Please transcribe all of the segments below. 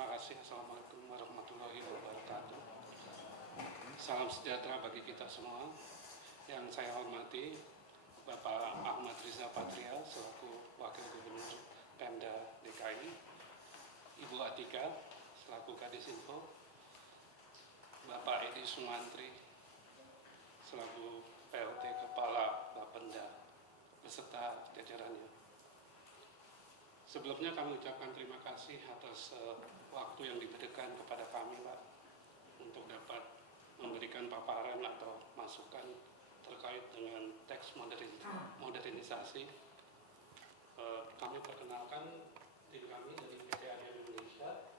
Terima kasih. Assalamualaikum warahmatullahi wabarakatuh. Salam sejahtera bagi kita semua. Yang saya hormati Bapak Ahmad Riza Patria selaku Wakil Gubernur Pemda DKI, Ibu Atika selaku Kadis Info, Bapak Edi Sumantri selaku PLT Kepala Bapenda beserta jajarannya. Sebelumnya kami ucapkan terima kasih atas waktu yang diberikan kepada kami, Pak, untuk dapat memberikan paparan atau masukan terkait dengan teks modernisasi. Kami perkenalkan diri kami dari PT IBM Indonesia,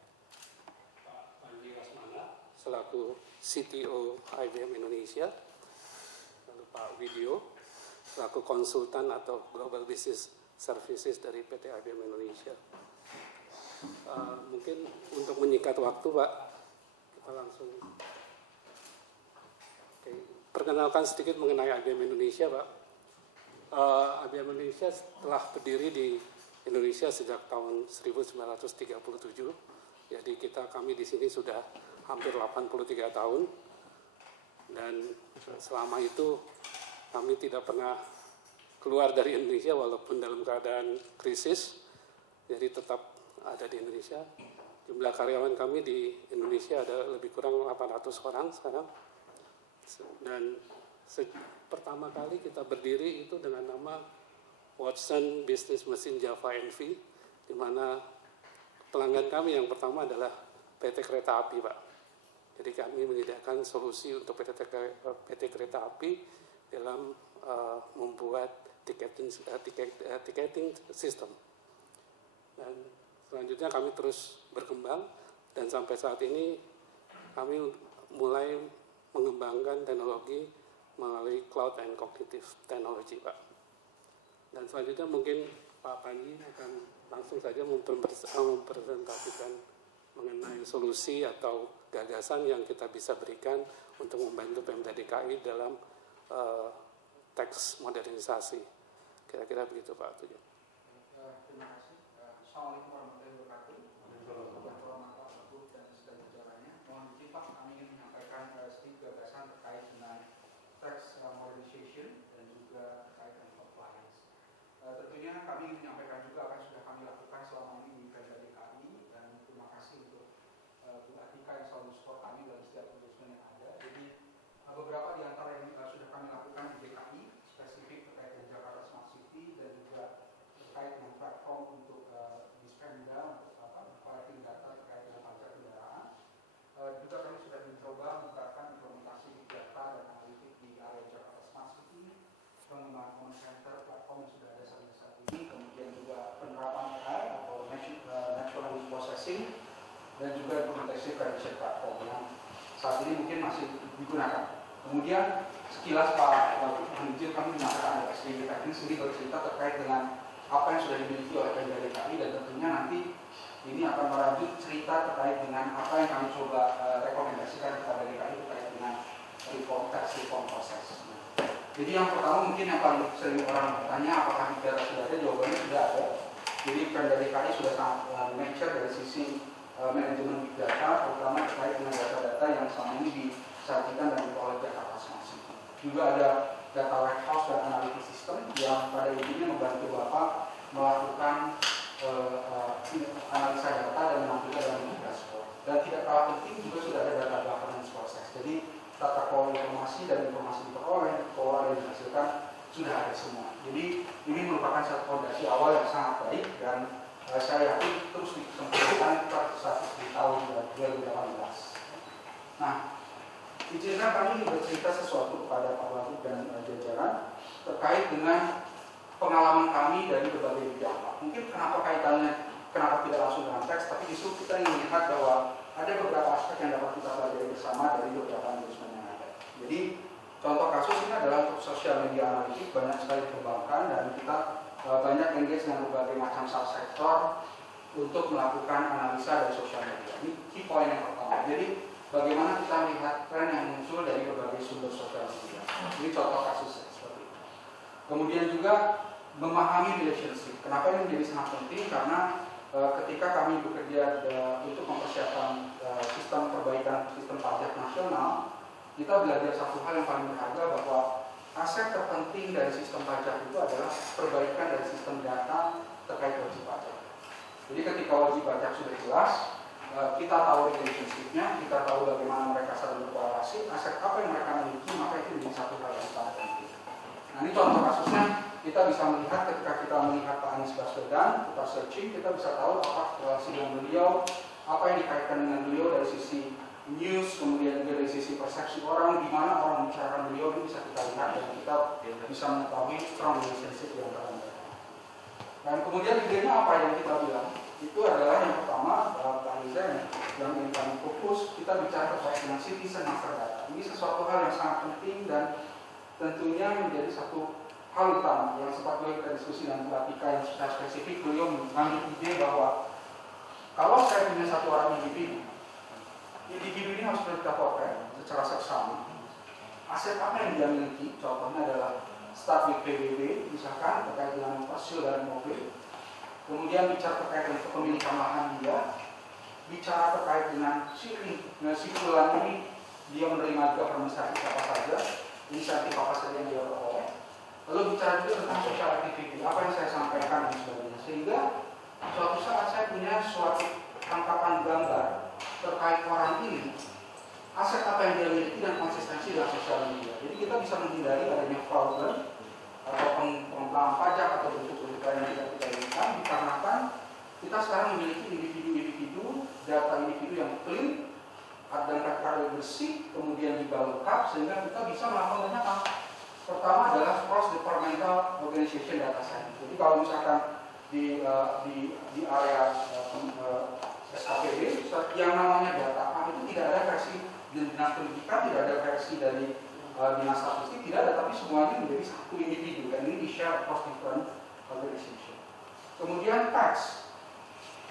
Pak Panji Rasmana selaku CTO IBM Indonesia, lalu Pak Widyo selaku konsultan atau Global Business Services dari PT IBM Indonesia. Mungkin untuk menyingkat waktu, Pak, kita langsung perkenalkan sedikit mengenai IBM Indonesia, Pak. IBM Indonesia telah berdiri di Indonesia sejak tahun 1937. Jadi kami di sini sudah hampir 83 tahun. Dan selama itu kami tidak pernah keluar dari Indonesia walaupun dalam keadaan krisis, jadi tetap ada di Indonesia. Jumlah karyawan kami di Indonesia ada lebih kurang 800 orang sekarang. Dan pertama kali kita berdiri itu dengan nama Watson Business Machine Java NV, di mana pelanggan kami yang pertama adalah PT Kereta Api, Pak. Jadi kami menyediakan solusi untuk PT Kereta Api dalam membuat ticketing system. Dan selanjutnya kami terus berkembang dan sampai saat ini kami mulai mengembangkan teknologi melalui cloud and cognitive technology, Pak. Dan selanjutnya mungkin Pak Panji akan langsung saja mempresentasikan mengenai solusi atau gagasan yang kita bisa berikan untuk membantu Pemda DKI dalam teks modernisasi. Kira-kira begitu, Pak. Terima kasih. Assalamualaikum warahmatullahi wabarakatuh. Warahmatullahi dan segala jajarannya. Mohon izin, Pak, kami ingin menyampaikan sedikit gagasan terkait dengan tax modernization dan juga terkait dengan compliance. Tentunya kami ingin menyampaikan juga apa yang sudah kami lakukan selama ini di Pemda DKI, dan terima kasih untuk Bu Atika yang selalu support kami dalam setiap engagement yang ada. Jadi beberapa di antara yang sudah kami lakukan di DKI spesifik terkait dengan Jakarta Smart City dan juga terkait dengan platform untuk Dispenda untuk collecting data terkait dengan pajak kendaraan. Juga kami sudah mencoba menerapkan implementasi big data dan analitik di area Jakarta Smart City, pengembangan common center platform yang sudah ada sampai saat ini, kemudian juga penerapan AI atau natural language processing, dan juga implementasi prediction platform yang saat ini mungkin masih digunakan. Kemudian sekilas Pak Manajer kami menyampaikan ada SDG teknis ini bercerita terkait dengan apa yang sudah dimiliki oleh Pemda DKI, dan tentunya nanti ini akan melanjut cerita terkait dengan apa yang kami coba rekomendasikan kepada DKI terkait dengan tax reform proses. Jadi yang pertama mungkin yang paling sering orang bertanya apakah big data sudah ada, jawabannya sudah ada. Jadi Pemda DKI sudah sangat mature dari sisi manajemen big data, terutama terkait dengan data-data yang selama ini disajikan dan diperoleh Jakarta Smart City. Juga ada data warehouse dan analytics system yang pada intinya membantu Bapak melakukan analisa data dan menampilkan dalam dashboard. Dan tidak kalah penting juga sudah ada data governance proses. Jadi tata kelola informasi dan informasi diperoleh, dikelola dan dihasilkan sudah ada semua. Jadi ini merupakan satu fondasi awal yang sangat baik, dan saya yakin terus dikembangkan status di tahun 2018. Nah, izinkan kami bercerita sesuatu kepada Pak Wagub dan jajaran terkait dengan pengalaman kami dari berbagai bidang. Mungkin kenapa tidak langsung dengan teks, tapi justru kita ingin melihat bahwa ada beberapa aspek yang dapat kita pelajari bersama dari beberapa engagement yang ada. Jadi contoh kasus ini adalah untuk sosial media analitik banyak sekali dikembangkan, dan kita banyak engage dengan berbagai macam subsektor untuk melakukan analisa dari sosial media. Ini key point yang pertama. Jadi bagaimana kita melihat tren yang muncul dari berbagai sumber sosial media. Ini contoh kasusnya seperti itu. Kemudian juga memahami relationship. Kenapa ini menjadi sangat penting? Karena ketika kami bekerja untuk mempersiapkan sistem perbaikan sistem pajak nasional, kita belajar satu hal yang paling berharga, bahwa aset terpenting dari sistem pajak itu adalah perbaikan dari sistem data terkait wajib pajak. Jadi ketika wajib pajak sudah jelas, kita tahu relationship-nya, kita tahu bagaimana mereka saling berkorelasi, aset apa yang mereka miliki, maka itu menjadi satu hal yang sangat penting. Nah, ini contoh kasusnya, kita bisa melihat ketika kita melihat Pak Anies Baswedan, kita searching, kita bisa tahu apa relasi dengan beliau, apa yang dikaitkan dengan beliau dari sisi news, kemudian juga dari sisi persepsi orang, di mana orang membicarakan beliau, itu bisa kita lihat dan kita bisa mengetahui strong relationship di antara mereka. Dan kemudian idenya apa yang kita bilang? Itu adalah yang pertama, Pak Riza yang ingin kami fokus, kita bicara terkait dengan citizen master data. Ini sesuatu hal yang sangat penting dan tentunya menjadi satu hal utama yang sempat kita diskusi dengan Bu Atika yang secara spesifik. Beliau mengambil ide bahwa kalau saya punya satu orang individu ini harus kita potret secara seksama. Aset apa yang dia miliki, contohnya adalah start with PBB, misalkan terkait dengan fosil dan mobil. Kemudian bicara terkait dengan kepemilikan lahan dia, bicara terkait dengan si bulan ini dia menerima government service apa saja, insentif apa saja yang dia peroleh. Lalu bicara juga tentang social activity, apa yang saya sampaikan dan sebagainya. Sehingga suatu saat saya punya suatu tangkapan gambar terkait orang ini, aset apa yang dia miliki dan konsistensi dalam sosial media. Jadi kita bisa menghindari adanya fraudulent atau pengembangan pajak atau bentuk-bentuk lain yang tidak kita inginkan, dikarenakan kita sekarang memiliki individu-individu, data individu yang clean dan kata bersih, kemudian dibalurkan sehingga kita bisa melakukan banyak hal. Pertama adalah cross departmental organization data science. Jadi kalau misalkan di area SKPD yang namanya data itu tidak ada versi dinas pendidikan, tidak ada versi dari dinas statistik, tidak ada, tapi semuanya menjadi satu individu dan ini di-share across different organization. Kemudian tax,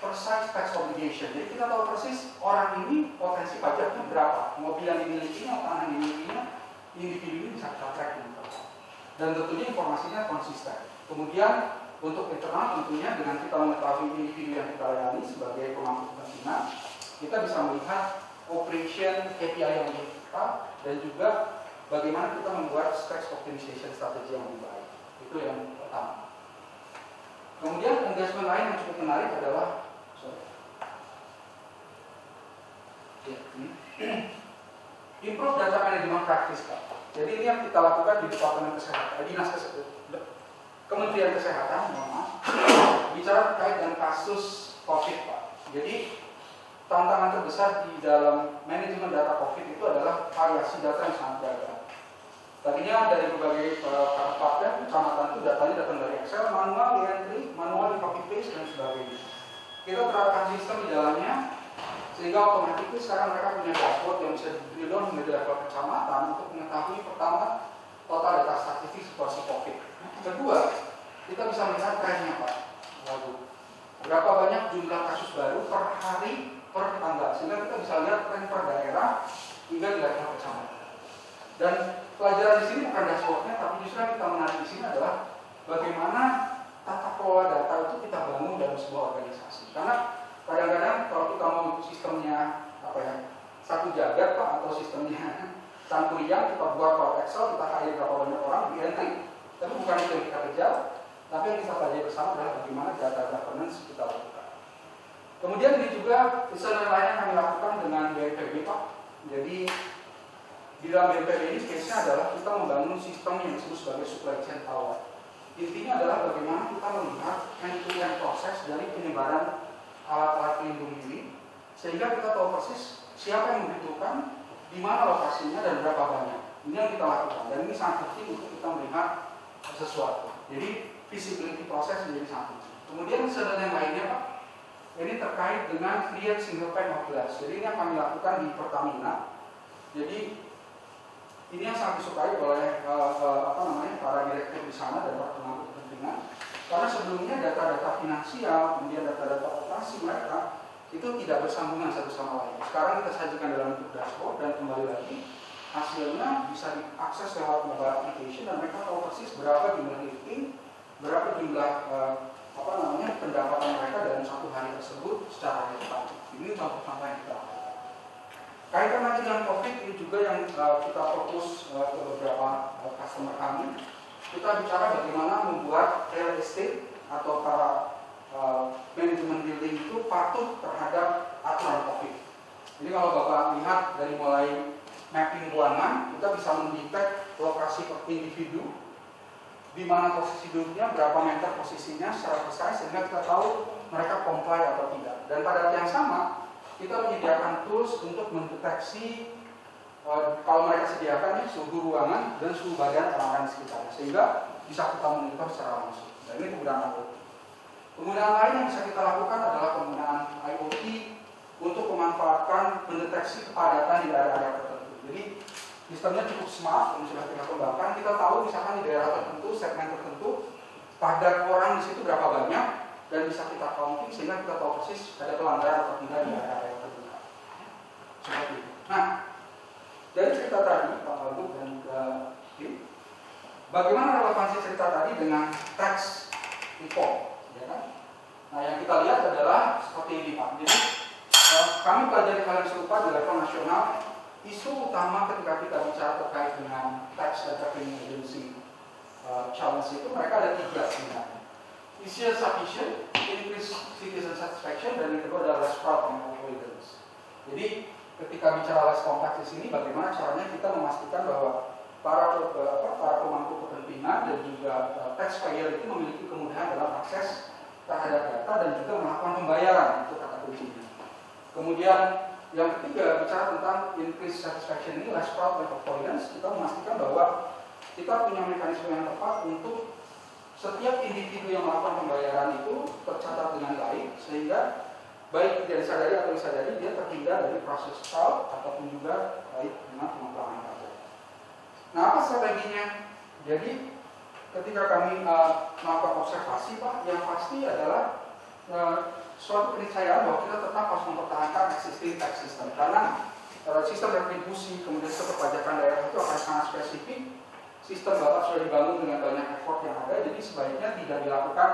precise tax obligation. Jadi kita tahu persis orang ini potensi pajaknya berapa, mobil yang dimilikinya, tanah yang dimilikinya, individu ini bisa kita track dan tentunya informasinya konsisten. Kemudian untuk internal tentunya dengan kita mengetahui individu yang kita layani sebagai pemangku kepentingan, kita bisa melihat operation KPI yang kita dan juga bagaimana kita membuat tax optimization strategi yang lebih baik. Itu yang pertama. Kemudian engagement lain yang cukup menarik adalah improve data management practice, Pak. Jadi ini yang kita lakukan di Departemen Kesehatan, Dinas Kementerian Kesehatan, bicara terkait dengan kasus COVID, Pak. Jadi tantangan terbesar di dalam manajemen data COVID itu adalah variasi data yang sangat beragam. Tadinya dari berbagai kabupaten, kecamatan itu datanya datang dari Excel, manual di entry, manual di copy paste dan sebagainya. Kita terapkan sistem di dalamnya sehingga otomatis sekarang mereka punya dashboard yang bisa di-download menjadi level kecamatan untuk mengetahui pertama total data statistik situasi COVID. Kedua, kita bisa melihat trennya, Pak. Berapa banyak jumlah kasus baru per hari, per tanggal, sehingga kita bisa lihat tren per daerah hingga di level kecamatan. Dan pelajaran di sini bukan dashboardnya, tapi justru yang kita menarik di sini adalah bagaimana tata kelola data itu kita bangun dalam sebuah organisasi. Karena kadang-kadang kalau kita mau sistemnya satu jagat, Pak, atau sistemnya campurian, kita buat kalau Excel, kita hire berapa banyak orang di entry. Tapi bukan itu yang kita kejar, tapi yang kita pelajari bersama adalah bagaimana data governance kita lakukan. Kemudian ini juga misalnya lain yang kami lakukan dengan BNPB, Pak. Jadi di dalam BNPB ini case-nya adalah kita membangun sistem yang disebut sebagai supply chain tower. Intinya adalah bagaimana kita melihat end-to-end proses dari penyebaran alat-alat pelindung diri, sehingga kita tahu persis siapa yang membutuhkan, di mana lokasinya dan berapa banyak. Ini yang kita lakukan dan ini sangat penting untuk kita melihat sesuatu. Jadi visibility proses menjadi sangat penting. Kemudian sedang yang lainnya, Pak, ini terkait dengan create single pane of glass. Jadi ini yang kami lakukan di Pertamina. Jadi ini yang sangat disukai oleh para direktur di sana dan para pemangku kepentingan. Karena sebelumnya data-data finansial, kemudian data-data operasi mereka itu tidak bersambungan satu sama lain. Sekarang kita sajikan dalam bentuk dashboard dan kembali lagi hasilnya bisa diakses lewat mobile application dan mereka tahu persis berapa jumlah lifting, berapa jumlah pendapatan mereka dalam satu hari Ini contoh-contoh yang kita lakukan. Kaitan lagi dengan COVID ini juga yang kita fokus ke beberapa customer kami. Kita bicara bagaimana membuat real estate atau para manajemen building itu patuh terhadap aturan COVID. Jadi kalau Bapak lihat dari mulai mapping ruangan, kita bisa mendetek lokasi per individu, di mana posisi duduknya, berapa meter posisinya secara precise, sehingga kita tahu mereka comply atau tidak. Dan pada saat yang sama, kita menyediakan tools untuk mendeteksi kalau mereka sediakan suhu ruangan dan suhu badan orang-orang di sekitarnya, sehingga bisa kita monitor secara langsung. Dan ini penggunaan IoT. Penggunaan lain yang bisa kita lakukan adalah penggunaan IoT untuk memanfaatkan mendeteksi kepadatan di daerah-daerah tertentu. Jadi sistemnya cukup smart, yang sudah kita kembangkan. Kita tahu misalkan di daerah tertentu, segmen tertentu, padat orang di situ berapa banyak, dan bisa kita counting sehingga kita tahu persis ada pelanggaran atau tidak di daerah tertentu. Seperti itu. Nah, dari cerita tadi, Pak Wagub dan Tim, bagaimana relevansi cerita tadi dengan tax reform? Ya kan? Nah, yang kita lihat adalah seperti ini, Pak. Jadi, kami pelajari hal yang serupa di level nasional. Isu utama ketika kita bicara terkait dengan tax and revenue agency challenge itu mereka ada 3 sebenarnya. Issue sufficient, increase citizen satisfaction, dan yang kedua adalah less fraud and avoidance. Jadi ketika bicara less complex di sini, bagaimana caranya kita memastikan bahwa para pemangku kepentingan dan juga taxpayer itu memiliki kemudahan dalam akses terhadap data dan juga melakukan pembayaran, itu kata kuncinya. Kemudian yang ketiga, bicara tentang increase satisfaction ini, less fraud and avoidance, kita memastikan bahwa kita punya mekanisme yang tepat untuk setiap individu yang melakukan pembayaran itu tercatat dengan baik, sehingga baik tidak disadari atau disadari dia terhindar dari proses fraud ataupun juga baik dengan pengurangan pajak. Nah, apa strateginya? Jadi ketika kami melakukan observasi, Pak, yang pasti adalah suatu keniscayaan bahwa kita tetap harus mempertahankan existing tax system, karena sistem retribusi kemudian sistem perpajakan daerah itu akan sangat spesifik. Sistem Bapak sudah dibangun dengan banyak effort yang ada, jadi sebaiknya tidak dilakukan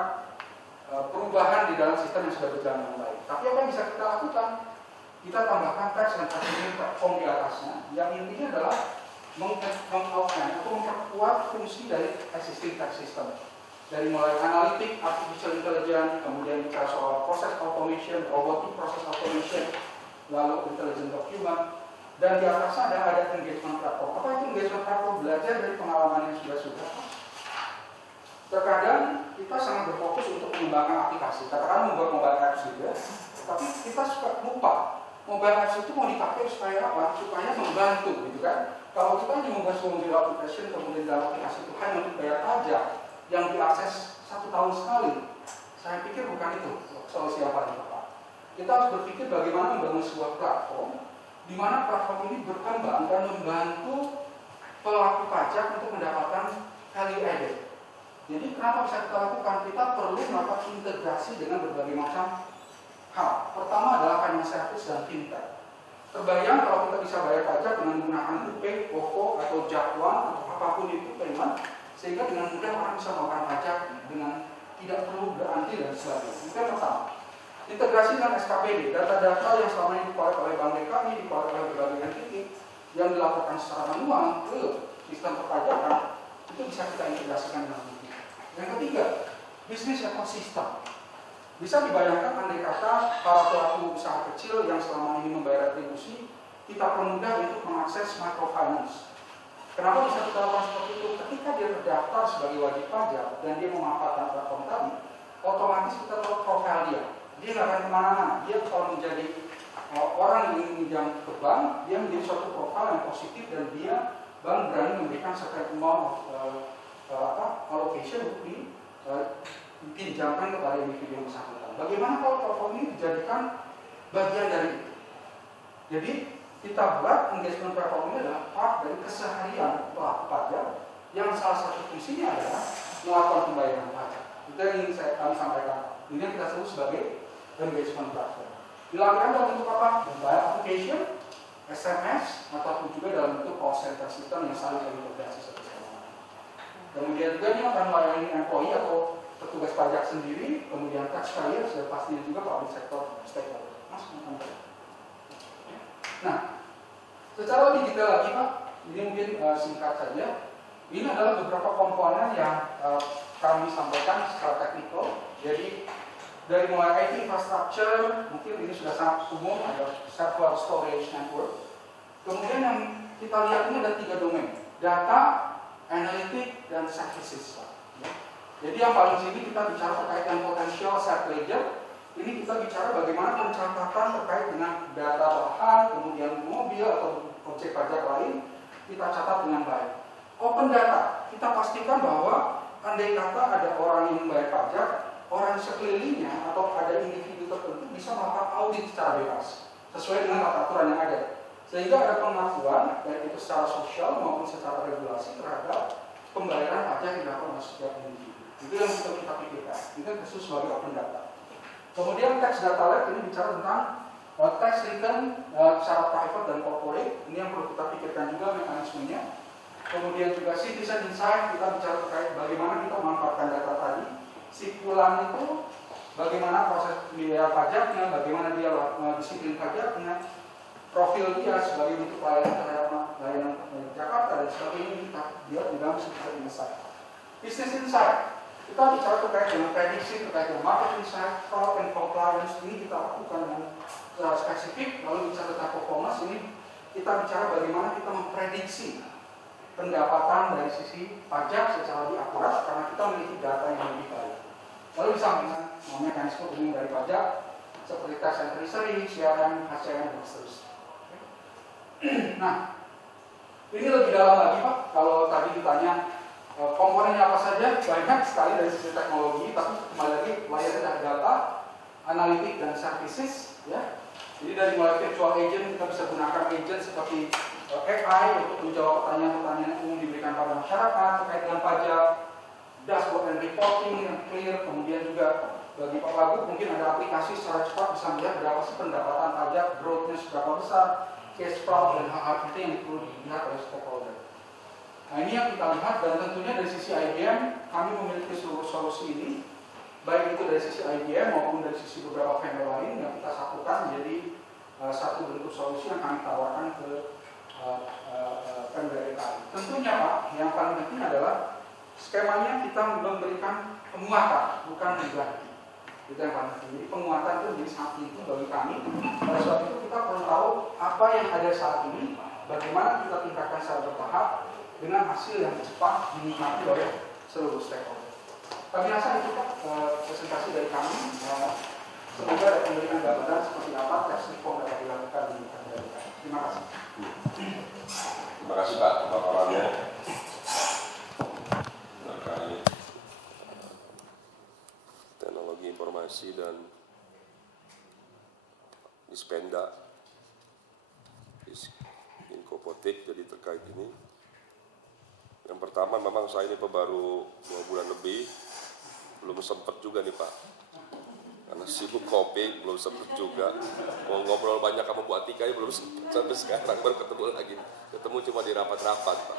perubahan di dalam sistem yang sudah berjalan dengan baik. Tapi apa yang bisa kita lakukan? Kita tambahkan tax dan revenue platform di atasnya, yang intinya adalah mengaugment atau memperkuat fungsi dari existing tax system. Dari mulai analitik, artificial intelligence, kemudian bicara soal proses automation, robotic process automation, lalu intelligent document, dan di atasnya ada engagement platform. Apa itu engagement platform? Belajar dari pengalaman yang sudah. Terkadang kita sangat berfokus untuk mengembangkan aplikasi, katakan membuat mobile apps juga, tapi kita suka lupa mobile apps itu mau dipakai supaya apa? Supaya membantu, gitu kan? Kalau kita hanya membuat sebuah mobile application, kemudian dalam aplikasi itu hanya untuk bayar pajak yang diakses 1 tahun sekali, saya pikir bukan itu solusi yang paling tepat. Kita harus berpikir bagaimana membangun sebuah platform di mana platform ini berkembang dan membantu pelaku pajak untuk mendapatkan value added. Jadi kenapa bisa kita lakukan? Kita perlu melakukan integrasi dengan berbagai macam hal. Pertama adalah financial service dan fintech. Terbayang kalau kita bisa bayar pajak dengan menggunakan GoPay, OVO, atau Jakwan, atau apapun itu payment, sehingga dengan mudah orang bisa melakukan pajak dengan tidak perlu berantri dan sebagainya. Itu yang pertama. Integrasi dengan SKPD, data-data yang selama ini dikolek oleh Bank DKI, dikolek oleh berbagai entiti yang dilaporkan secara manual ke sistem perpajakan, itu bisa kita integrasikan dengan itu. Yang ketiga, bisnis ekosistem. Bisa dibayangkan andai kata para pelaku usaha kecil yang selama ini membayar retribusi, kita permudah untuk mengakses microfinance. Kenapa bisa kita lakukan seperti itu? Ketika dia terdaftar sebagai wajib pajak dan dia memanfaatkan platform tadi, otomatis kita tahu profil dia. Dia nggak akan kemana-mana. Dia kalau menjadi orang yang meminjam ke bank, dia menjadi suatu profil yang positif dan dia bank berani memberikan certain amount of allocation untuk dipinjamkan kepada individu yang bersangkutan. Bagaimana kalau platform ini dijadikan bagian dari itu? Jadi kita buat engagement platform ini adalah part dari keseharian pelaku pajak yang salah satu fungsinya adalah melakukan pembayaran pajak. Itu yang ingin kami sampaikan. Ini yang kita sebut sebagai engagement platform. Dilakukan dalam bentuk apa? Mobile application, SMS, ataupun juga dalam bentuk call center system yang saling terintegrasi satu sama lain. Kemudian juga ini akan melayani employee atau petugas pajak sendiri, kemudian taxpayer, dan pastinya juga public sector stakeholder. Nah, secara lebih detail lagi Pak, ini mungkin singkat saja. Ini adalah beberapa komponen yang kami sampaikan secara teknikal. Jadi dari mulai IT infrastructure, mungkin ini sudah sangat umum, ada server storage network. Kemudian yang kita lihat ini ada 3 domain, data, analytic, dan services. Jadi yang paling sini kita bicara terkait dengan potential set ledger. Ini kita bicara bagaimana pencatatan terkait dengan data bahan, kemudian mobil atau objek pajak lain, kita catat dengan baik. Open data, kita pastikan bahwa andai kata ada orang yang membayar pajak, orang sekelilingnya atau ada individu tertentu bisa melakukan audit secara bebas, sesuai dengan aturan yang ada. Sehingga ada pengakuan, baik itu secara sosial maupun secara regulasi terhadap pembayaran pajak yang dilakukan oleh setiap individu. Itu yang kita pikirkan, itu khusus sebagai open data. Kemudian tax data lab ini bicara tentang tax return secara private dan corporate. Ini yang perlu kita pikirkan juga mekanismenya. Kemudian juga citizen insight, kita bicara terkait bagaimana kita memanfaatkan data tadi. Simpulan itu bagaimana proses pembayaran pajaknya, bagaimana dia disiplin pajaknya, profil dia sebagai bentuk pelayanan terhadap layanan Jakarta dan sebagainya, kita lihat di dalam citizen insight. Business insight, kita bicara terkait dengan prediksi, terkait dengan market insight, fraud and compliance. Ini kita lakukan dengan spesifik. Lalu bicara tentang performance, ini kita bicara bagaimana kita memprediksi pendapatan dari sisi pajak secara lebih akurat karena kita memiliki data yang lebih baik. Lalu bisa menggunakan mekanisme umum dari pajak seperti tax and treasury, CRM, HCM, dan seterusnya. Nah, ini lebih dalam lagi Pak. Kalau tadi ditanya komponennya apa saja, banyak sekali dari sisi teknologi, tapi kembali lagi layarnya ada data, analitik, dan services. Ya. Jadi dari mulai virtual agent, kita bisa gunakan agent seperti AI untuk menjawab pertanyaan-pertanyaan yang umum diberikan pada masyarakat terkait dengan pajak, dashboard and reporting yang clear, kemudian juga bagi Pak Wagub mungkin ada aplikasi secara cepat bisa melihat berapa sih pendapatan pajak, growth-nya seberapa besar, cash flow, dan hal-hal penting yang perlu dilihat oleh stakeholder. Nah ini yang kita lihat, dan tentunya dari sisi IBM kami memiliki seluruh solusi ini, baik itu dari sisi IBM maupun dari sisi beberapa vendor lain yang kita satukan menjadi satu bentuk solusi yang kami tawarkan ke vendor kami. Tentunya Pak, yang paling penting adalah skemanya kita memberikan penguatan, bukan mengganti. Itu yang paling penting. Jadi penguatan itu menjadi sangat penting bagi kami. Pada saat itu kita perlu tahu apa yang ada saat ini, bagaimana kita tingkatkan secara bertahap dengan hasil yang cepat dinikmati oleh seluruh stakeholder. Kami rasa itu Pak presentasi dari kami. Semoga ada pemberian gambaran seperti apa tes reform dapat dilakukan di negara kita. Terima kasih. Terima kasih Pak pemaparannya. Teknologi informasi dan Dispenda, Inkopotik, jadi terkait ini. Yang pertama memang saya ini baru 2 bulan lebih, belum sempat juga nih Pak. Karena sibuk kopi, belum sempat juga. Mau ngobrol banyak sama Bu Atika, belum sempat sampai sekarang, baru ketemu lagi. Ketemu cuma di rapat-rapat Pak.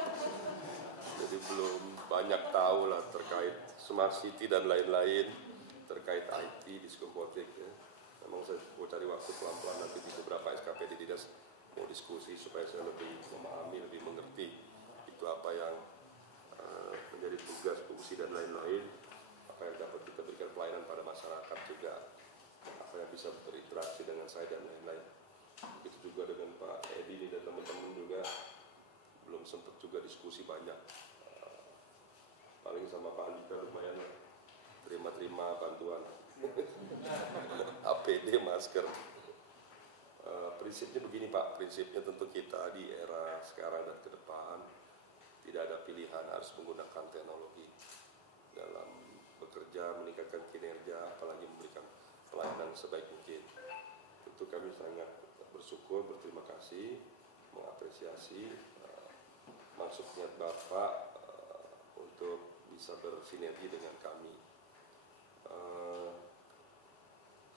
Jadi belum banyak tahu lah terkait Smart City dan lain-lain, terkait IT di Inkopotik. Ya. Memang saya mau cari waktu pelan-pelan nanti di beberapa SKP di Dinas mau diskusi supaya saya lebih memahami, lebih mengerti itu apa yang menjadi tugas, fungsi dan lain-lain, apa yang dapat kita berikan pelayanan pada masyarakat juga, apa yang bisa berinteraksi dengan saya dan lain-lain. Begitu juga dengan Pak Edi dan teman-teman juga belum sempat juga diskusi banyak. Paling sama Pak Andika lumayan terima-terima bantuan APD, masker. Prinsipnya begini Pak, prinsipnya tentu kita di era sekarang dan ke depan tidak ada pilihan, harus menggunakan teknologi dalam bekerja, meningkatkan kinerja, apalagi memberikan pelayanan sebaik mungkin. Tentu kami sangat bersyukur, berterima kasih, mengapresiasi maksud niat Bapak untuk bisa bersinergi dengan kami.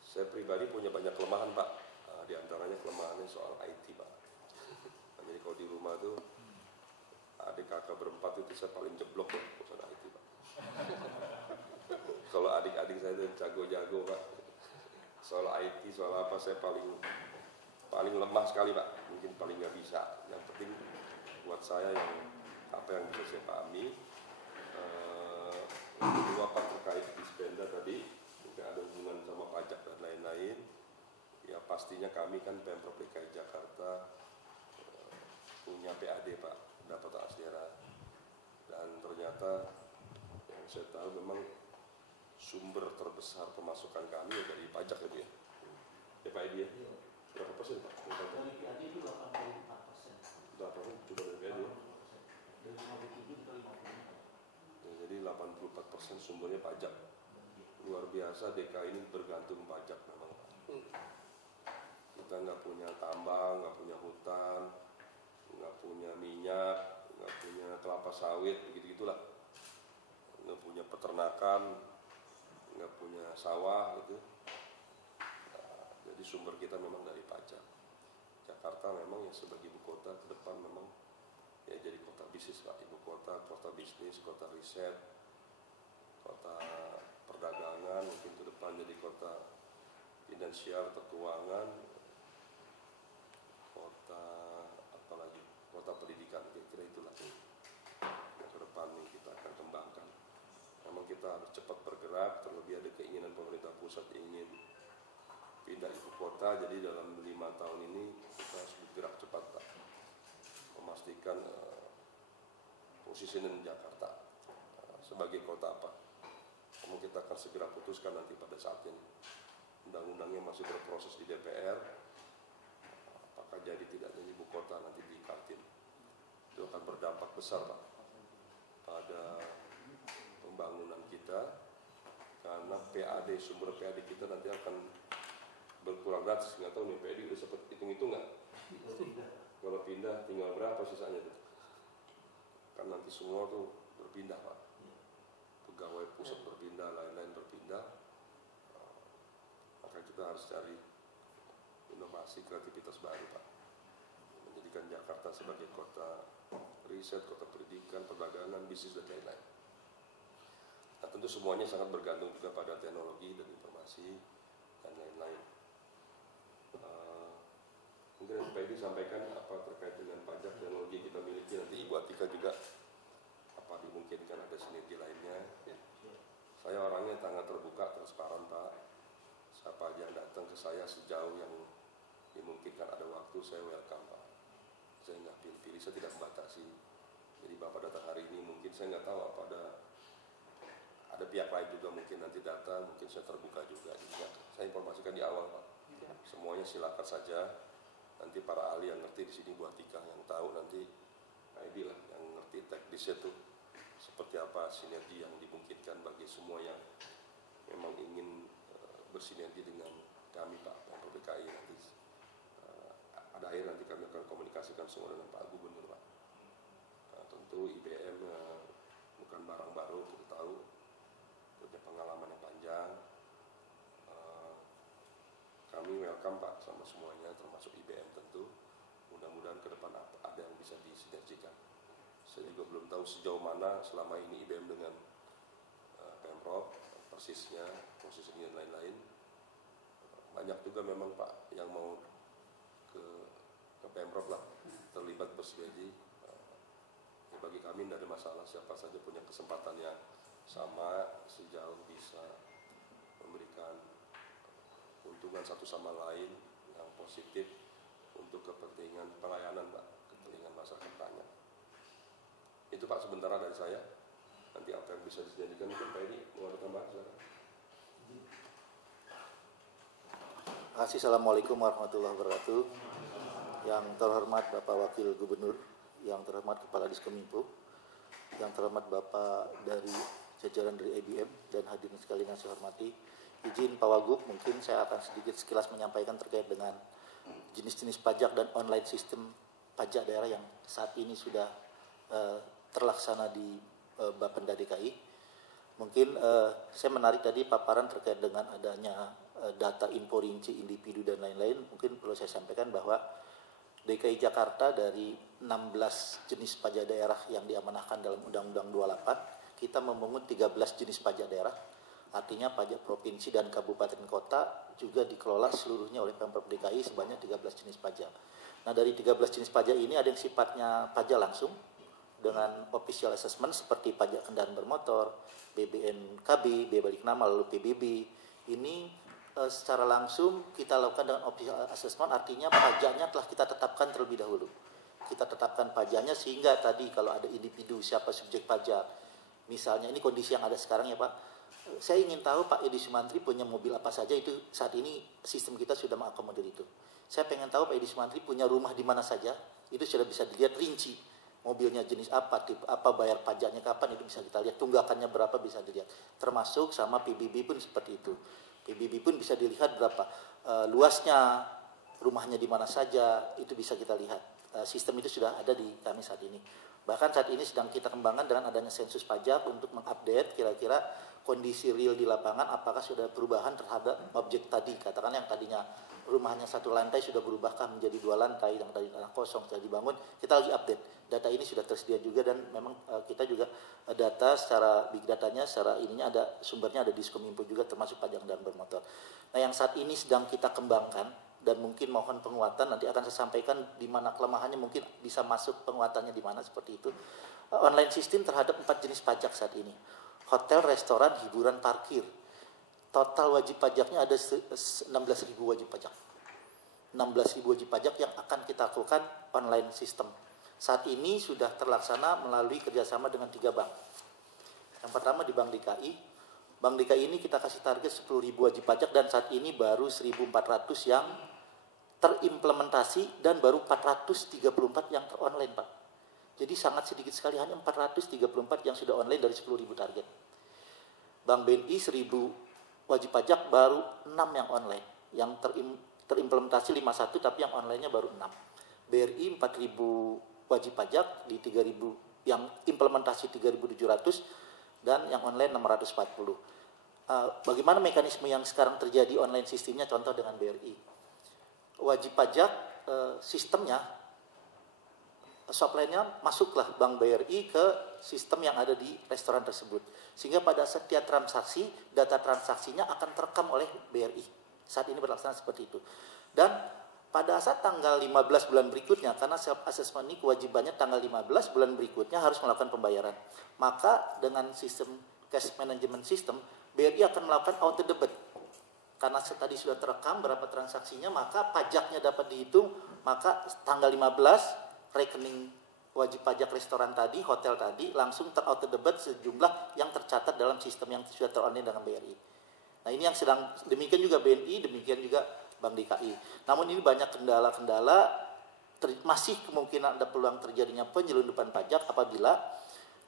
Saya pribadi punya banyak kelemahan Pak, di antaranya kelemahannya soal IT Pak. Jadi kalau di rumah tuh adik kakak berempat itu saya paling jeblok ya urusan IT Pak. Kalau adik-adik saya itu jago-jago Pak, soal IT, soal apa saya paling lemah sekali Pak, mungkin paling nggak bisa. Yang penting buat saya yang apa yang bisa saya pahami, kedua Pak terkait dispenda tadi, mungkin ada hubungan sama pajak dan lain-lain. Ya pastinya kami kan Pemprov DKI Jakarta punya PAD Pak, pendapatan asli daerah, dan ternyata yang saya tahu memang sumber terbesar pemasukan kami ya dari pajak ya Bu ya. Ya Pak Edi ya? Berapa persen Pak? Dari PAD itu 84%. Berapa persen? Coba dari PAD ya? Dari 57 ke 54. Ya, jadi 84% sumbernya pajak. Luar biasa DKI ini bergantung pajak memang. Kita nggak punya tambang, nggak punya hutan, nggak punya minyak, nggak punya kelapa sawit, begitu-gitulah. Nggak punya peternakan, nggak punya sawah gitu. Nah, jadi sumber kita memang dari pajak. Jakarta memang ya sebagai ibu kota ke depan memang ya jadi kota bisnis Pak, ibu kota, kota bisnis, kota riset, kota perdagangan, mungkin ke depan jadi kota finansial atau keuangan, kota apa lagi, kota pendidikan, kira-kira itulah yang ke depan nih kita akan kembangkan. Memang kita harus cepat bergerak, terlebih ada keinginan pemerintah pusat ingin pindah ibu kota, jadi dalam 5 tahun ini kita harus bergerak cepat Pak, memastikan posisinya Jakarta sebagai kota apa. Namun kita akan segera putuskan nanti pada saat ini. Undang-undangnya masih berproses di DPR, apakah jadi tidaknya ibu kota nanti di Kaltim. Itu akan berdampak besar Pak pada pembangunan kita, karena PAD, sumber PAD kita nanti akan berkurang gratis. Nggak tahu nih PAD udah sempat hitung-hitung nggak? Kalau pindah tinggal berapa sisanya tuh? Kan nanti semua tuh berpindah Pak, pegawai pusat berpindah, lain-lain berpindah. Maka kita harus cari inovasi, kreativitas baru Pak, menjadikan Jakarta sebagai kota riset, kota pendidikan, perdagangan, bisnis dan lain-lain. Nah tentu semuanya sangat bergantung juga pada teknologi dan informasi dan lain-lain. Mungkin yang Pak Edi sampaikan apa terkait dengan pajak teknologi kita miliki, nanti Ibu Atika juga apa dimungkinkan ada sinergi lainnya. Saya orangnya sangat terbuka, transparan Pak. Siapa aja yang datang ke saya sejauh yang dimungkinkan ada waktu, saya welcome Pak. Saya nggak pilih-pilih, saya tidak membatasi. Jadi Bapak datang hari ini, mungkin saya nggak tahu apa ada pihak lain juga mungkin nanti datang, mungkin saya terbuka juga. Jadi saya informasikan di awal Pak. Semuanya silakan saja. Nanti para ahli yang ngerti di sini Bu Atika yang tahu, nanti ID lah yang ngerti teknisnya tuh seperti apa sinergi yang dimungkinkan bagi semua yang memang ingin bersinergi dengan kami Pak Pemprov DKI. Nanti ada akhir nanti kami akan komunikasikan semua dengan Pak Gubernur Pak. Tentu IBM bukan barang baru, kita tahu punya pengalaman yang panjang. Kami welcome Pak sama semuanya, termasuk IBM tentu. Mudah-mudahan ke depan ada yang bisa disinergikan. Saya juga belum tahu sejauh mana selama ini IBM dengan Pemprov, persisnya, posisinya dan lain-lain. Banyak juga memang Pak yang mau ke Pemprov lah, terlibat bersinergi. Ya bagi kami tidak ada masalah, siapa saja punya kesempatan yang sama sejauh bisa memberikan keuntungan satu sama lain yang positif untuk kepentingan pelayanan Pak, kepentingan masyarakat banyak. Itu Pak sementara dari saya. Nanti apa yang bisa dijadikan mungkin Pak Edi mau ada tambahan silakan. Terima kasih. Assalamualaikum warahmatullahi wabarakatuh. Yang terhormat Bapak Wakil Gubernur, yang terhormat Kepala Diskominfo, yang terhormat Bapak dari jajaran dari IBM dan hadirin sekalian yang saya hormati. Izin Pak Wagub, mungkin saya akan sedikit sekilas menyampaikan terkait dengan jenis-jenis pajak dan online sistem pajak daerah yang saat ini sudah terlaksana di Bapenda DKI. Mungkin saya menarik tadi paparan terkait dengan adanya data info rinci individu dan lain-lain. Mungkin perlu saya sampaikan bahwa DKI Jakarta dari 16 jenis pajak daerah yang diamanahkan dalam Undang-Undang 28, kita memungut 13 jenis pajak daerah. Artinya pajak provinsi dan kabupaten kota juga dikelola seluruhnya oleh Pemprov DKI sebanyak 13 jenis pajak. Nah, dari 13 jenis pajak ini ada yang sifatnya pajak langsung dengan official assessment seperti pajak kendaraan bermotor, BBNKB, biaya balik nama, lalu PBB. Ini secara langsung kita lakukan dengan official assessment, artinya pajaknya telah kita tetapkan terlebih dahulu. Kita tetapkan pajaknya sehingga tadi kalau ada individu siapa subjek pajak, misalnya ini kondisi yang ada sekarang ya Pak, saya ingin tahu Pak Edi Sumantri punya mobil apa saja, itu saat ini sistem kita sudah mengakomodir itu. Saya pengen tahu Pak Edi Sumantri punya rumah di mana saja, itu sudah bisa dilihat rinci. Mobilnya jenis apa, tipe apa, bayar pajaknya kapan, itu bisa kita lihat. Tunggakannya berapa bisa dilihat. Termasuk sama PBB pun seperti itu. PBB pun bisa dilihat berapa luasnya, rumahnya di mana saja, itu bisa kita lihat. Sistem itu sudah ada di kami saat ini. Bahkan saat ini sedang kita kembangkan dengan adanya sensus pajak untuk mengupdate kira-kira kondisi real di lapangan, apakah sudah perubahan terhadap objek tadi. Katakan yang tadinya rumahnya satu lantai sudah berubahkah menjadi 2 lantai, yang tadi tanah kosong sudah dibangun. Kita lagi update. Data ini sudah tersedia juga dan memang kita juga data secara big datanya, secara ininya ada sumbernya, ada di Diskominfo juga termasuk pajak kendaraan bermotor. Nah, yang saat ini sedang kita kembangkan dan mungkin mohon penguatan, nanti akan saya sampaikan di mana kelemahannya, mungkin bisa masuk penguatannya di mana seperti itu. Online sistem terhadap 4 jenis pajak saat ini. Hotel, restoran, hiburan, parkir. Total wajib pajaknya ada 16.000 wajib pajak. 16.000 wajib pajak yang akan kita lakukan online sistem. Saat ini sudah terlaksana melalui kerjasama dengan 3 bank. Yang pertama di Bank DKI. Bank DKI ini kita kasih target 10.000 wajib pajak dan saat ini baru 1.400 yang terimplementasi dan baru 434 yang teronline Pak. Jadi sangat sedikit sekali, hanya 434 yang sudah online dari 10.000 target. Bank BNI 1.000 wajib pajak baru 6 yang online. Yang terimplementasi 51 tapi yang online-nya baru 6. BRI 4.000 wajib pajak di 3.000, yang implementasi 3.700 dan yang online 640. Bagaimana mekanisme yang sekarang terjadi online sistemnya? Contoh dengan BRI. Wajib pajak sistemnya, supply-nya masuklah Bank BRI ke sistem yang ada di restoran tersebut. Sehingga pada setiap transaksi, data transaksinya akan terekam oleh BRI. Saat ini berlaksana seperti itu. Dan pada saat tanggal 15 bulan berikutnya, karena self assessment ini kewajibannya tanggal 15 bulan berikutnya harus melakukan pembayaran. Maka dengan sistem cash management system, BRI akan melakukan auto debit. Karena tadi sudah terekam berapa transaksinya, maka pajaknya dapat dihitung, maka tanggal 15 rekening wajib pajak restoran tadi, hotel tadi, langsung terauto debit sejumlah yang tercatat dalam sistem yang sudah teronline dengan BRI. Nah ini yang sedang, demikian juga BNI, demikian juga Bank DKI. Namun ini banyak kendala-kendala, masih kemungkinan ada peluang terjadinya penyelundupan pajak apabila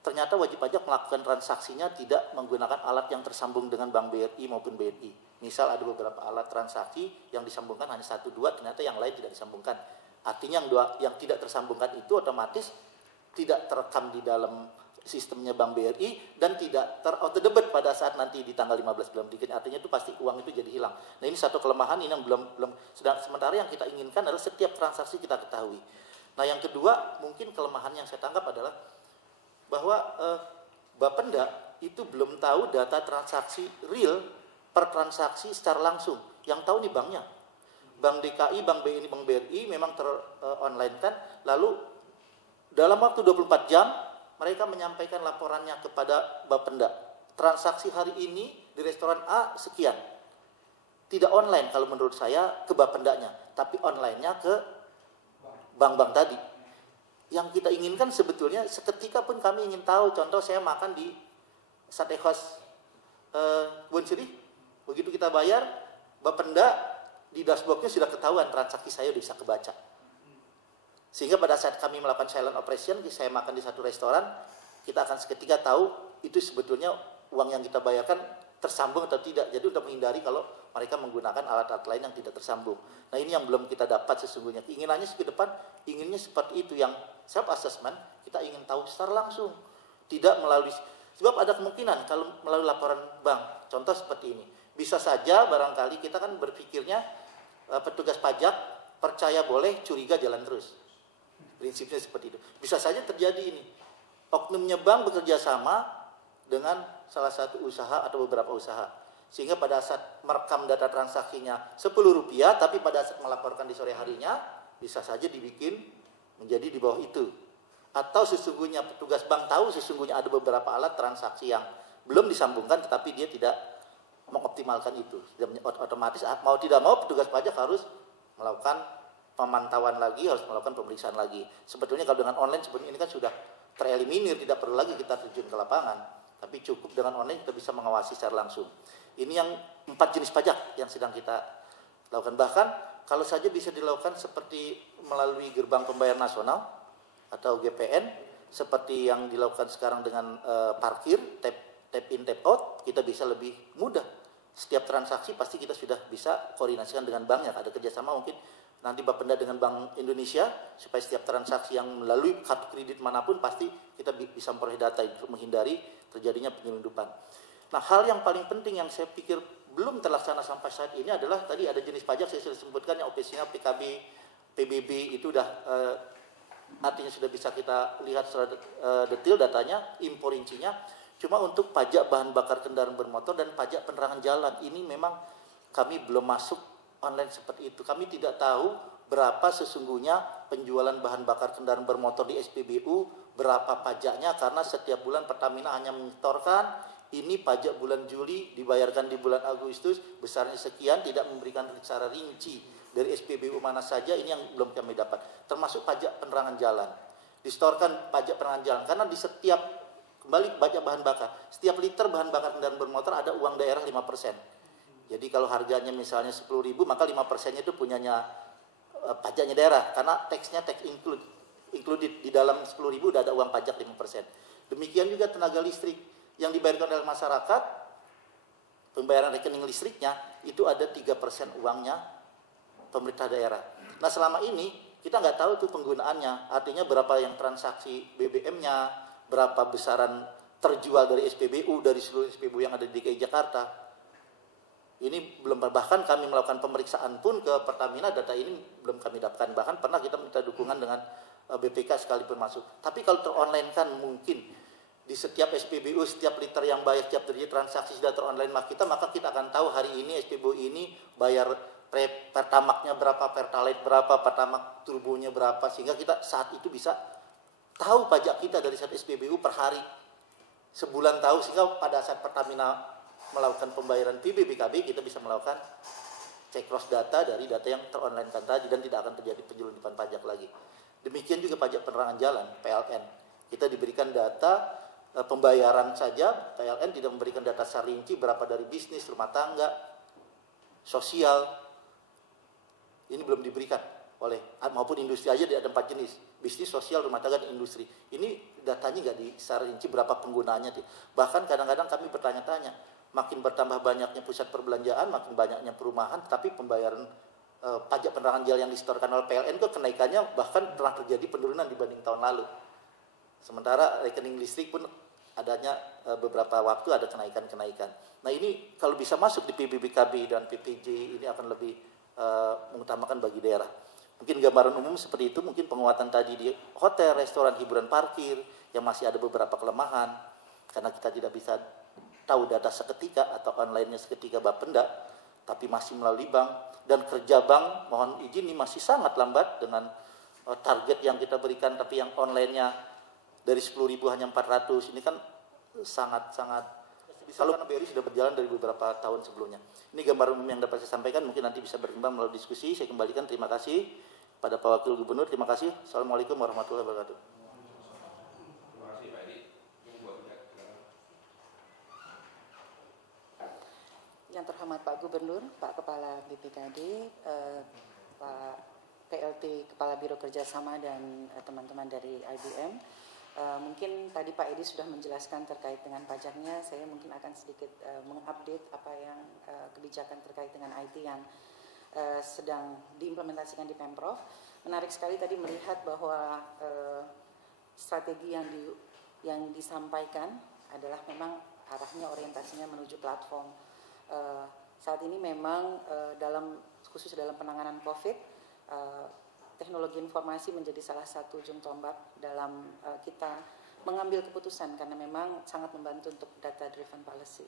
ternyata wajib pajak melakukan transaksinya tidak menggunakan alat yang tersambung dengan Bank BRI maupun BNI. Misal ada beberapa alat transaksi yang disambungkan hanya 1-2, ternyata yang lain tidak disambungkan. Artinya yang tidak tersambungkan itu otomatis tidak terekam di dalam sistemnya Bank BRI dan tidak terauto debit pada saat nanti di tanggal 15 bulan berikutnya. Artinya itu pasti uang itu jadi hilang. Nah ini satu kelemahan ini yang belum sementara yang kita inginkan adalah setiap transaksi kita ketahui. Nah yang kedua mungkin kelemahan yang saya tangkap adalah bahwa Bapenda itu belum tahu data transaksi real per transaksi secara langsung. Yang tahu nih banknya. Bank DKI, Bank BNI, Bank BRI memang online kan. Lalu dalam waktu 24 jam mereka menyampaikan laporannya kepada Bapenda. Transaksi hari ini di restoran A sekian. Tidak online kalau menurut saya ke Bapendanya, tapi online-nya ke bank-bank tadi. Yang kita inginkan sebetulnya seketika pun kami ingin tahu, contoh saya makan di Sate House Bonsiri, begitu kita bayar, Bapenda di dashboard-nya sudah ketahuan transaksi saya sudah bisa kebaca. Sehingga pada saat kami melakukan silent operation, saya makan di satu restoran, kita akan seketika tahu itu sebetulnya uang yang kita bayarkan tersambung atau tidak. Jadi untuk menghindari kalau mereka menggunakan alat-alat lain yang tidak tersambung. Nah ini yang belum kita dapat sesungguhnya. Keinginannya ke depan, inginnya seperti itu. Yang self assessment, kita ingin tahu secara langsung. Tidak melalui, sebab ada kemungkinan kalau melalui laporan bank, contoh seperti ini. Bisa saja barangkali kita kan berpikirnya, petugas pajak percaya boleh, curiga jalan terus. Prinsipnya seperti itu. Bisa saja terjadi ini. Oknumnya bank bekerja sama dengan salah satu usaha atau beberapa usaha. Sehingga pada saat merekam data transaksinya Rp10, tapi pada saat melaporkan di sore harinya bisa saja dibikin menjadi di bawah itu. Atau sesungguhnya petugas bank tahu sesungguhnya ada beberapa alat transaksi yang belum disambungkan tetapi dia tidak mengoptimalkan itu. Otomatis mau tidak mau petugas pajak harus melakukan pemantauan lagi, harus melakukan pemeriksaan lagi. Sebetulnya kalau dengan online sebenarnya ini kan sudah tereliminir, tidak perlu lagi kita terjun ke lapangan. Tapi cukup dengan online kita bisa mengawasi secara langsung. Ini yang 4 jenis pajak yang sedang kita lakukan. Bahkan kalau saja bisa dilakukan seperti melalui gerbang pembayaran nasional atau GPN, seperti yang dilakukan sekarang dengan parkir, tap in, tap out, kita bisa lebih mudah. Setiap transaksi pasti kita sudah bisa koordinasikan dengan bank yang ada kerjasama mungkin nanti Bapenda dengan Bank Indonesia supaya setiap transaksi yang melalui kartu kredit manapun pasti kita bisa memperoleh data untuk menghindari terjadinya penyelundupan. Nah, hal yang paling penting yang saya pikir belum terlaksana sampai saat ini adalah tadi ada jenis pajak saya sudah sebutkan yang OPC-nya PKB, PBB itu udah artinya sudah bisa kita lihat secara detail datanya, impor rincinya. Cuma untuk pajak bahan bakar kendaraan bermotor dan pajak penerangan jalan ini memang kami belum masuk online seperti itu. Kami tidak tahu berapa sesungguhnya penjualan bahan bakar kendaraan bermotor di SPBU, berapa pajaknya karena setiap bulan Pertamina hanya menyetorkan ini pajak bulan Juli dibayarkan di bulan Agustus besarnya sekian, tidak memberikan secara rinci dari SPBU mana saja, ini yang belum kami dapat. Termasuk pajak penerangan jalan. Disetorkan pajak penerangan jalan karena di setiap kembali pajak bahan bakar, setiap liter bahan bakar kendaraan bermotor ada uang daerah 5%. Jadi kalau harganya misalnya 10.000 maka 5%-nya itu punyanya pajaknya daerah karena tax-nya tax included di dalam 10.000 udah ada uang pajak 5%. Demikian juga tenaga listrik yang dibayarkan oleh masyarakat, pembayaran rekening listriknya itu ada 3% uangnya pemerintah daerah. Nah, selama ini kita nggak tahu tuh penggunaannya, artinya berapa yang transaksi BBM-nya, berapa besaran terjual dari SPBU, dari seluruh SPBU yang ada di DKI Jakarta. Ini belum, bahkan kami melakukan pemeriksaan pun ke Pertamina, data ini belum kami dapatkan. Bahkan pernah kita minta dukungan dengan BPK sekalipun masuk. Tapi kalau teronline kan mungkin di setiap SPBU, setiap liter yang bayar, setiap terjadi transaksi sudah teronline maka kita akan tahu hari ini SPBU ini bayar Pertamax-nya berapa, Pertalite berapa, Pertamax turbonya berapa, sehingga kita saat itu bisa tahu pajak kita dari saat SPBU per hari. Sebulan tahu, sehingga pada saat Pertamina melakukan pembayaran PBBKB, kita bisa melakukan cek cross data dari data yang teronline-kan tadi dan tidak akan terjadi penyelundupan pajak lagi. Demikian juga pajak penerangan jalan, PLN. Kita diberikan data pembayaran saja, PLN tidak memberikan data secara rinci berapa dari bisnis, rumah tangga, sosial. Ini belum diberikan oleh maupun industri aja ada 4 jenis, bisnis, sosial, rumah tangga, dan industri. Ini datanya nggak secara rinci berapa penggunaannya. Bahkan kadang-kadang kami bertanya-tanya, makin bertambah banyaknya pusat perbelanjaan, makin banyaknya perumahan, tetapi pembayaran pajak penerangan jalan yang disetorkan oleh PLN itu kenaikannya bahkan telah terjadi penurunan dibanding tahun lalu. Sementara rekening listrik pun adanya beberapa waktu ada kenaikan-kenaikan. Nah, ini kalau bisa masuk di PBBKB dan PPJ ini akan lebih mengutamakan bagi daerah. Mungkin gambaran umum seperti itu, mungkin penguatan tadi di hotel, restoran, hiburan, parkir yang masih ada beberapa kelemahan karena kita tidak bisa tahu data seketika atau online-nya seketika Bapenda, tapi masih melalui bank, dan kerja bank mohon izin ini masih sangat lambat dengan target yang kita berikan, tapi yang online-nya dari 10.000 hanya 400, ini kan sangat-sangat kalau BRI sudah berjalan dari beberapa tahun sebelumnya. Ini gambaran umum yang dapat saya sampaikan, mungkin nanti bisa berkembang melalui diskusi. Saya kembalikan, terima kasih pada Pak Wakil Gubernur, terima kasih. Assalamualaikum warahmatullahi wabarakatuh. Terima kasih Pak Edi. Yang terhormat Pak Gubernur, Pak Kepala BPKD, Pak PLT Kepala Biro Kerjasama dan teman-teman dari IBM. Mungkin tadi Pak Edi sudah menjelaskan terkait dengan pajaknya, saya mungkin akan sedikit mengupdate apa yang kebijakan terkait dengan IT yang sedang diimplementasikan di Pemprov. Menarik sekali tadi melihat bahwa strategi yang disampaikan adalah memang arahnya orientasinya menuju platform. Saat ini memang khusus dalam penanganan COVID, teknologi informasi menjadi salah satu ujung tombak dalam kita mengambil keputusan karena memang sangat membantu untuk data driven policy.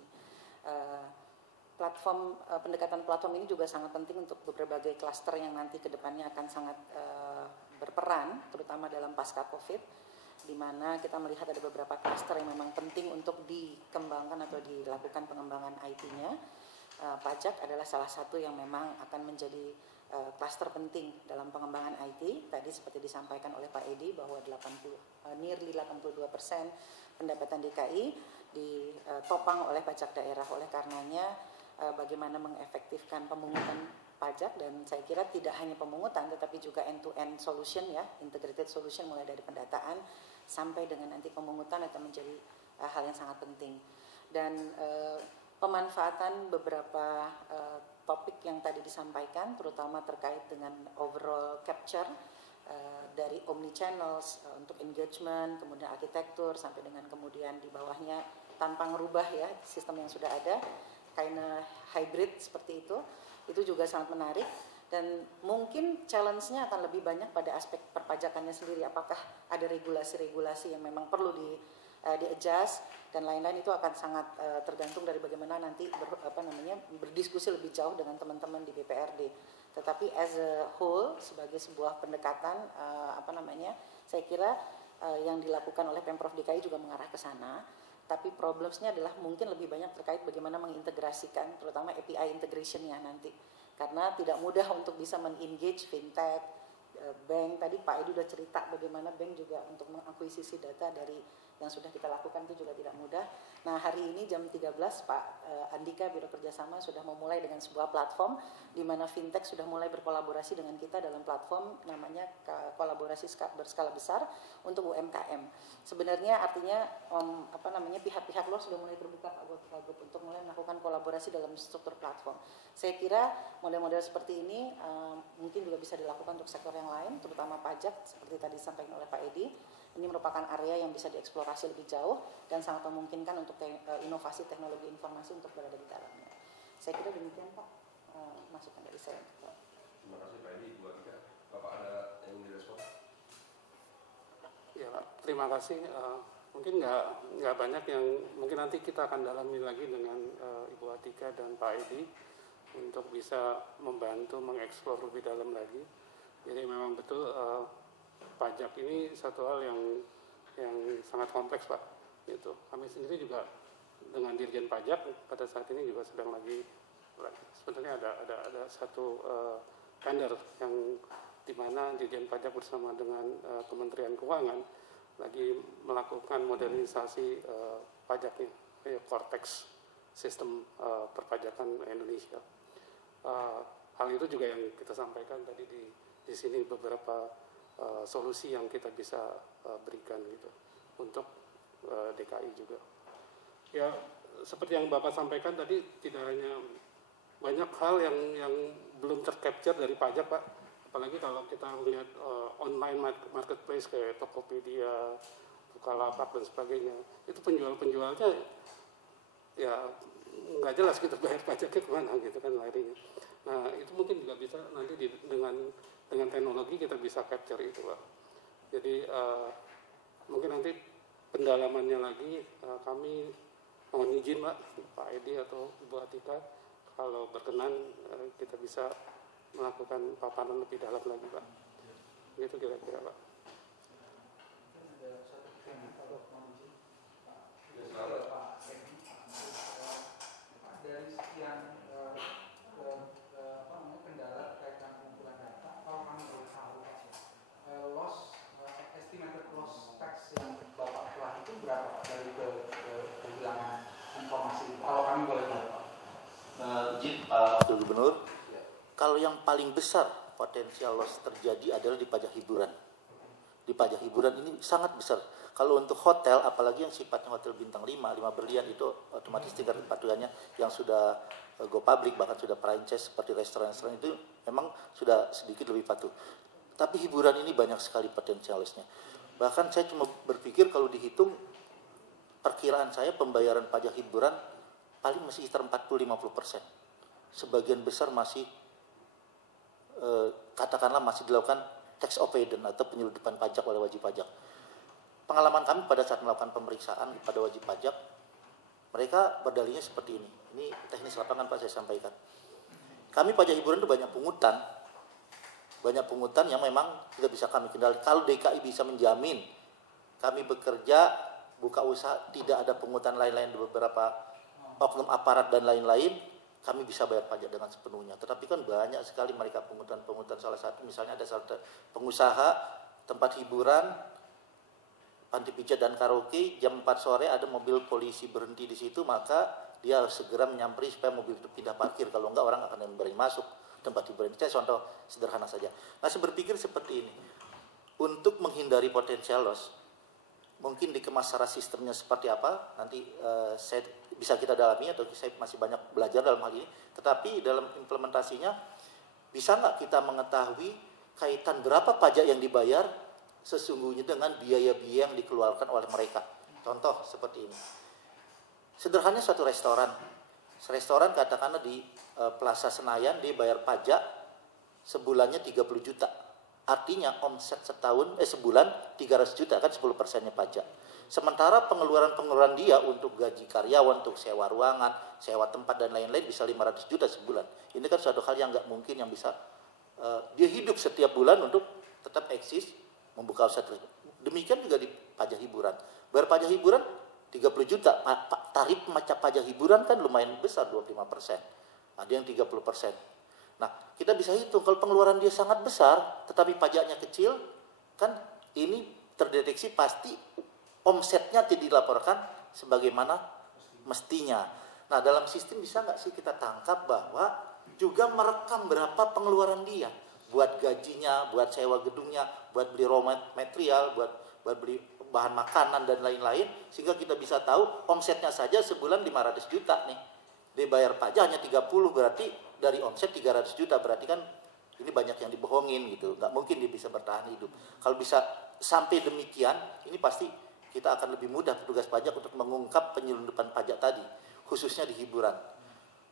Pendekatan platform ini juga sangat penting untuk berbagai klaster yang nanti ke depannya akan sangat berperan, terutama dalam pasca COVID, di mana kita melihat ada beberapa klaster yang memang penting untuk dikembangkan atau dilakukan pengembangan IT-nya. Pajak adalah salah satu yang memang akan menjadi klaster penting dalam pengembangan IT. Tadi seperti disampaikan oleh Pak Edi bahwa nearly 82% pendapatan DKI ditopang oleh pajak daerah. Oleh karenanya bagaimana mengefektifkan pemungutan pajak, dan saya kira tidak hanya pemungutan tetapi juga end-to-end solution ya, integrated solution mulai dari pendataan sampai dengan nanti pemungutan akan menjadi hal yang sangat penting. Dan pemanfaatan beberapa topik yang tadi disampaikan terutama terkait dengan overall capture dari omni-channels untuk engagement, kemudian arsitektur sampai dengan kemudian di bawahnya tanpa merubah ya sistem yang sudah ada, kayak hybrid seperti itu juga sangat menarik. Dan mungkin challenge-nya akan lebih banyak pada aspek perpajakannya sendiri, apakah ada regulasi-regulasi yang memang perlu di-adjust dan lain-lain. Itu akan sangat tergantung dari bagaimana nanti berdiskusi lebih jauh dengan teman-teman di BPRD. Tetapi as a whole sebagai sebuah pendekatan saya kira yang dilakukan oleh Pemprov DKI juga mengarah ke sana. Tapi problemsnya adalah mungkin lebih banyak terkait bagaimana mengintegrasikan, terutama API integration-nya nanti. Karena tidak mudah untuk bisa men-engage fintech, bank. Tadi Pak Edi sudah cerita bagaimana bank juga untuk mengakuisisi data dari yang sudah kita lakukan itu juga tidak mudah. Nah, hari ini jam 13 Pak Andika Biro Kerjasama sudah memulai dengan sebuah platform di mana fintech sudah mulai berkolaborasi dengan kita dalam platform namanya kolaborasi berskala besar untuk UMKM. Sebenarnya artinya pihak-pihak luar sudah mulai terbuka Pak Gub untuk mulai melakukan kolaborasi dalam struktur platform. Saya kira model-model seperti ini mungkin juga bisa dilakukan untuk sektor yang lain, terutama pajak seperti tadi disampaikan oleh Pak Edi. Ini merupakan area yang bisa dieksplorasi lebih jauh dan sangat memungkinkan untuk inovasi teknologi informasi untuk berada di dalamnya. Saya kira demikian Pak, masukan dari saya. Terima kasih Pak Edi. Bu Atika, Bapak ada yang ingin direspon? Ya Pak, terima kasih. Mungkin nggak banyak yang mungkin nanti kita akan dalami lagi dengan Ibu Atika dan Pak Edi untuk bisa membantu mengeksplor lebih dalam lagi. Jadi memang betul pajak ini satu hal yang sangat kompleks Pak. Gitu. Kami sendiri juga dengan Dirjen Pajak pada saat ini juga sedang lagi sebenarnya ada satu tender yang di mana Dirjen Pajak bersama dengan Kementerian Keuangan lagi melakukan modernisasi pajaknya, Cortex sistem perpajakan Indonesia. Hal itu juga yang kita sampaikan tadi di sini beberapa solusi yang kita bisa berikan gitu untuk DKI juga. Ya seperti yang Bapak sampaikan tadi, tidak hanya banyak hal yang belum tercapture dari pajak Pak. Apalagi kalau kita melihat online marketplace kayak Tokopedia, Bukalapak dan sebagainya, itu penjualnya ya nggak jelas gitu bayar pajaknya kemana gitu kan larinya. Nah itu mungkin juga bisa nanti dengan teknologi kita bisa capture itu Pak. Jadi mungkin nanti pendalamannya lagi kami mohon izin Pak Edi atau Ibu Atika kalau berkenan kita bisa melakukan paparan lebih dalam lagi Pak. Gitu kira-kira Pak. Dari sekian kendala terkait dengan pengumpulan data, kalau kami boleh tahu estimated loss tax yang Bapak telah itu berapa dari kehilangan informasi? Kalau kami boleh tahu Pak. Izin Pak Wakil Gubernur, kalau yang paling besar potensial loss terjadi adalah di pajak hiburan. Di pajak hiburan ini sangat besar. Kalau untuk hotel, apalagi yang sifatnya hotel bintang 5 berlian itu otomatis tingkat kepatuhannya yang sudah go public, bahkan sudah franchise seperti restoran-restoran itu memang sudah sedikit lebih patuh. Tapi hiburan ini banyak sekali potensialnya. Bahkan saya cuma berpikir kalau dihitung, perkiraan saya pembayaran pajak hiburan paling masih sekitar 40-50%. Sebagian besar masih katakanlah masih dilakukan tax evasion atau penyeludupan pajak oleh wajib pajak. pengalaman kami pada saat melakukan pemeriksaan kepada wajib pajak, mereka berdalihnya seperti ini. Ini teknis lapangan Pak, saya sampaikan. Kami pajak hiburan itu banyak pungutan yang memang tidak bisa kami kendalikan. Kalau DKI bisa menjamin kami bekerja, buka usaha, tidak ada pungutan lain-lain di beberapa oknum aparat dan lain-lain, kami bisa bayar pajak dengan sepenuhnya. Tetapi kan banyak sekali mereka pungutan-pungutan. Salah satu misalnya ada salah pengusaha tempat hiburan, panti pijat dan karaoke, jam 4 sore ada mobil polisi berhenti di situ, maka dia harus segera menyamperi supaya mobil itu pindah parkir. Kalau enggak orang akan berani masuk tempat hiburan. Saya contoh sederhana saja. Nah, saya berpikir seperti ini. Untuk menghindari potensial loss, mungkin dikemas secara sistemnya seperti apa, nanti saya bisa kita dalami atau saya masih banyak belajar dalam hal ini. Tetapi dalam implementasinya, bisa nggak kita mengetahui kaitan berapa pajak yang dibayar sesungguhnya dengan biaya-biaya yang dikeluarkan oleh mereka. Contoh seperti ini. Sederhananya suatu restoran katakanlah di Plaza Senayan, dia bayar pajak sebulannya 30 juta. Artinya omset sebulan 300 juta, kan 10%-nya pajak. Sementara pengeluaran dia untuk gaji karyawan, untuk sewa ruangan, sewa tempat dan lain-lain bisa 500 juta sebulan. Ini kan suatu hal yang nggak mungkin yang bisa dia hidup setiap bulan untuk tetap eksis, membuka usaha tersebut. Demikian juga di pajak hiburan. Bayar pajak hiburan 30 juta, tarif pajak hiburan kan lumayan besar, 25%. Ada yang 30%. Nah, kita bisa hitung kalau pengeluaran dia sangat besar, tetapi pajaknya kecil, kan ini terdeteksi pasti omsetnya tidak dilaporkan sebagaimana mestinya. Nah, dalam sistem bisa nggak sih kita tangkap bahwa juga merekam berapa pengeluaran dia, buat gajinya, buat sewa gedungnya, buat beli raw material, buat beli bahan makanan dan lain-lain, sehingga kita bisa tahu omsetnya saja sebulan 500 juta nih. Dia bayar pajak hanya 30, berarti dari omset 300 juta, berarti kan ini banyak yang dibohongin gitu. Nggak mungkin dia bisa bertahan hidup. Kalau bisa sampai demikian, ini pasti kita akan lebih mudah petugas pajak untuk mengungkap penyelundupan pajak tadi, khususnya di hiburan.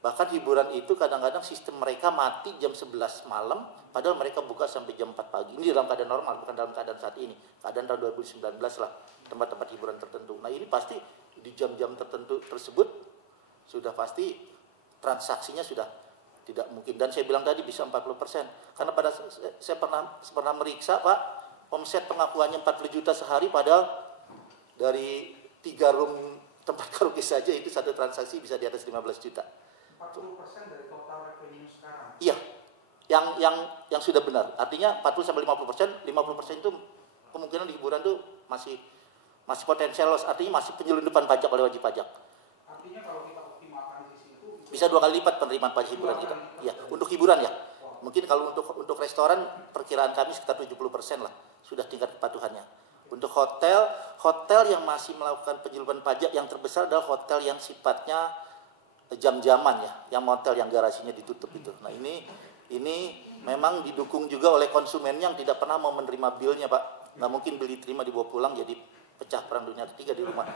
Bahkan hiburan itu kadang-kadang sistem mereka mati jam 11 malam, padahal mereka buka sampai jam 4 pagi. Ini dalam keadaan normal, bukan dalam keadaan saat ini. Keadaan tahun 2019 lah, tempat-tempat hiburan tertentu. Nah, ini pasti di jam-jam tertentu tersebut sudah pasti transaksinya sudah tidak mungkin. Dan saya bilang tadi bisa 40%. Karena saya pernah meriksa, Pak, omset pengakuannya 40 juta sehari, padahal dari 3 room tempat karaoke saja itu satu transaksi bisa di atas 15 juta. 40% dari total revenue sekarang. Iya, yang sudah benar. Artinya 40-50%, 50% itu kemungkinan di hiburan itu masih potensial loss. Artinya masih penyelundupan pajak oleh wajib pajak. Artinya kalau kita optimalkan di situ bisa 2 kali lipat penerimaan pajak hiburan kita. Iya, untuk hiburan ya. Mungkin kalau untuk restoran perkiraan kami sekitar 70% lah sudah tingkat kepatuhannya. Untuk hotel yang masih melakukan penyelundupan pajak yang terbesar adalah hotel yang sifatnya jam-jaman ya, yang motel yang garasinya ditutup itu. Nah, ini memang didukung juga oleh konsumen yang tidak pernah mau menerima bilnya, Pak. Nggak mungkin bil diterima dibawa pulang jadi pecah perang dunia ketiga di rumah.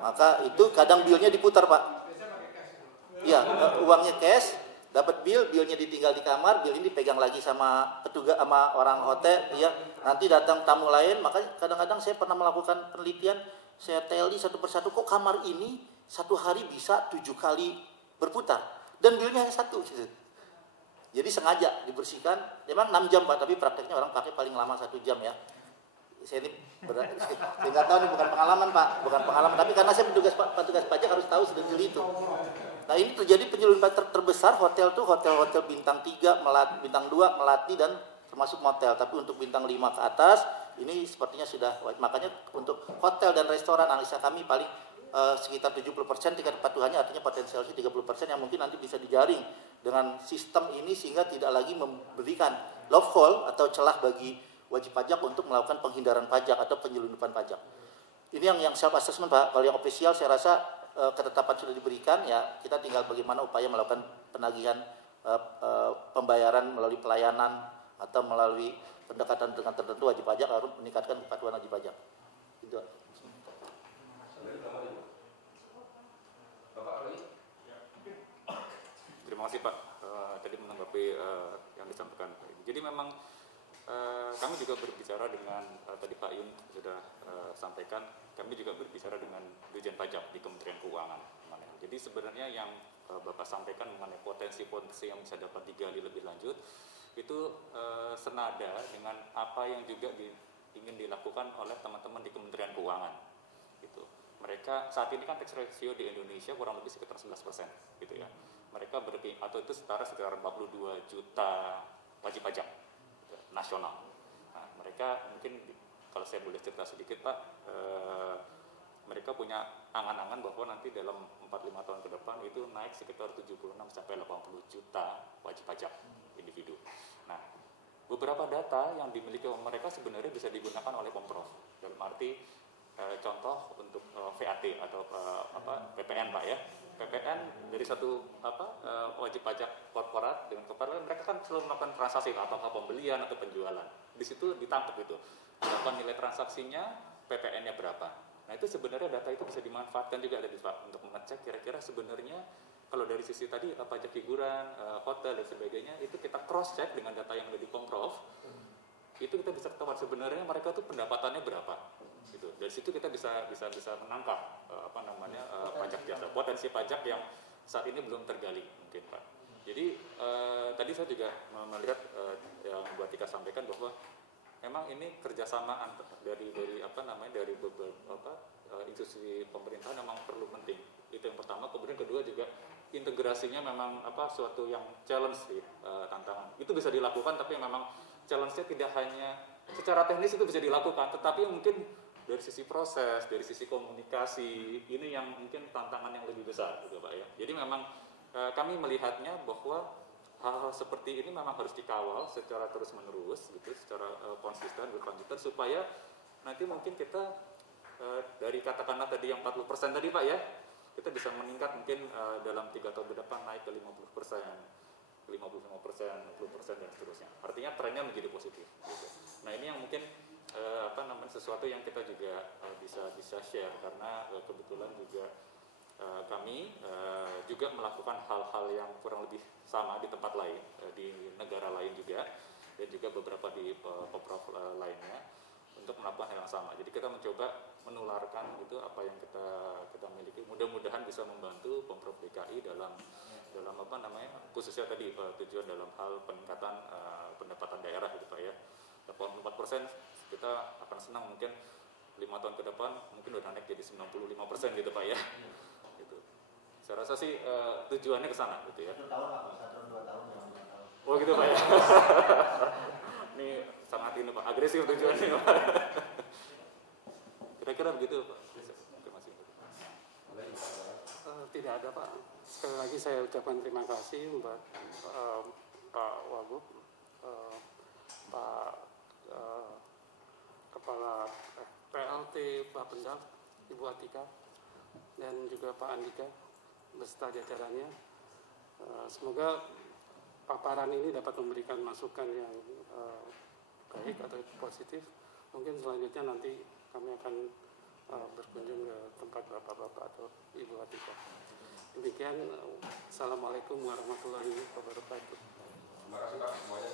Maka itu kadang bilnya diputar, Pak. Iya, uangnya cash, dapat bilnya ditinggal di kamar, bil ini dipegang lagi sama petugas, sama orang hotel, ya. Nanti datang tamu lain, makanya kadang-kadang saya pernah melakukan penelitian, saya teli satu persatu, kok kamar ini satu hari bisa 7 kali berputar dan bilnya hanya 1 gitu. Jadi sengaja dibersihkan, memang 6 jam Pak, tapi prakteknya orang pakai paling lama 1 jam ya. Saya ini saya nggak tahu, ini bukan pengalaman Pak, bukan pengalaman, tapi karena saya petugas pajak harus tahu sedetail itu. Nah, ini terjadi penyelundupan terbesar hotel tuh, hotel bintang 3, bintang 2, Melati dan termasuk motel. Tapi untuk bintang 5 ke atas ini sepertinya sudah, makanya untuk hotel dan restoran analisa kami paling sekitar 70% tingkat kepatuhannya, artinya potensialnya 30% yang mungkin nanti bisa dijaring dengan sistem ini sehingga tidak lagi memberikan loophole atau celah bagi wajib pajak untuk melakukan penghindaran pajak atau penyelundupan pajak. Ini yang self assessment Pak. Kalau yang official saya rasa ketetapan sudah diberikan, ya kita tinggal bagaimana upaya melakukan penagihan pembayaran melalui pelayanan atau melalui pendekatan dengan tertentu wajib pajak harus meningkatkan kepatuhan wajib pajak. Itu. Terima kasih Pak. Tadi menanggapi yang disampaikan. Jadi memang kami juga berbicara dengan tadi Pak Yun sudah sampaikan, kami juga berbicara dengan Dirjen Pajak di Kementerian Keuangan. Jadi sebenarnya yang Bapak sampaikan mengenai potensi-potensi yang bisa dapat digali lebih lanjut itu senada dengan apa yang juga ingin dilakukan oleh teman-teman di Kementerian Keuangan. Gitu. Mereka saat ini kan tax ratio di Indonesia kurang lebih sekitar 11%, gitu ya. Mereka atau itu sekitar 42 juta wajib pajak nasional. Nah, mereka mungkin kalau saya boleh cerita sedikit Pak, mereka punya angan-angan bahwa nanti dalam 4-5 tahun ke depan itu naik sekitar 76 sampai 80 juta wajib pajak individu. Nah, beberapa data yang dimiliki oleh mereka sebenarnya bisa digunakan oleh Pemprov. Dalam arti contoh untuk VAT atau PPN Pak ya. PPN dari satu wajib pajak korporat dengan korporat, mereka kan selalu melakukan transaksi atau pembelian atau penjualan. Di situ ditangkap itu berapa nilai transaksinya, PPN-nya berapa. Nah itu sebenarnya data itu bisa dimanfaatkan juga dari Pak untuk mengecek kira-kira sebenarnya kalau dari sisi tadi pajak hiburan, hotel dan sebagainya itu kita cross check dengan data yang ada di Pemprov. Itu kita bisa ketahuan sebenarnya mereka tuh pendapatannya berapa. Gitu. Dari situ kita bisa menangkap pajak jasa, potensi pajak yang saat ini belum tergali mungkin Pak. Jadi tadi saya juga melihat yang Bu Atika sampaikan bahwa memang ini kerjasama dari beberapa institusi pemerintahan memang perlu penting. Itu yang pertama. Kemudian kedua juga integrasinya memang suatu yang challenge sih, tantangan. Itu bisa dilakukan tapi memang challenge-nya tidak hanya secara teknis itu bisa dilakukan, tetapi mungkin dari sisi proses, dari sisi komunikasi, ini yang mungkin tantangan yang lebih besar gitu Pak ya. Jadi memang kami melihatnya bahwa hal-hal seperti ini memang harus dikawal secara terus-menerus gitu, secara konsisten, berkelanjutan supaya nanti mungkin kita dari katakanlah tadi yang 40% tadi Pak ya, kita bisa meningkat mungkin dalam 3 tahun ke depan naik ke 50%, 55%, 60% dan seterusnya. Artinya trennya menjadi positif gitu. Nah, ini yang mungkin sesuatu yang kita juga bisa share karena kebetulan juga kami juga melakukan hal-hal yang kurang lebih sama di tempat lain, di negara lain juga, dan juga beberapa di Pemprov lainnya untuk melakukan hal yang sama. Jadi kita mencoba menularkan itu apa yang kita miliki. Mudah-mudahan bisa membantu Pemprov DKI dalam khususnya tadi tujuan dalam hal peningkatan pendapatan daerah gitu Pak ya. 84% kita akan senang mungkin 5 tahun ke depan mungkin udah naik jadi 95% gitu Pak ya. Gitu. Saya rasa sih tujuannya ke sana gitu ya. 1 tahun apa? 1-2 tahun, 5 tahun. Oh gitu Pak ya. Ini sangat ini Pak, agresif tujuannya Pak. Kira-kira begitu Pak. Tidak ada Pak. Sekali lagi saya ucapkan terima kasih buat Pak Wagub, Pak Kepala PLT Bapenda, Ibu Atika, dan juga Pak Andika beserta jajarannya. Semoga paparan ini dapat memberikan masukan yang baik atau positif. Mungkin selanjutnya nanti kami akan berkunjung ke tempat Bapak-Bapak atau Ibu Atika. Demikian, Assalamualaikum warahmatullahi wabarakatuh. Terima kasih Pak semuanya.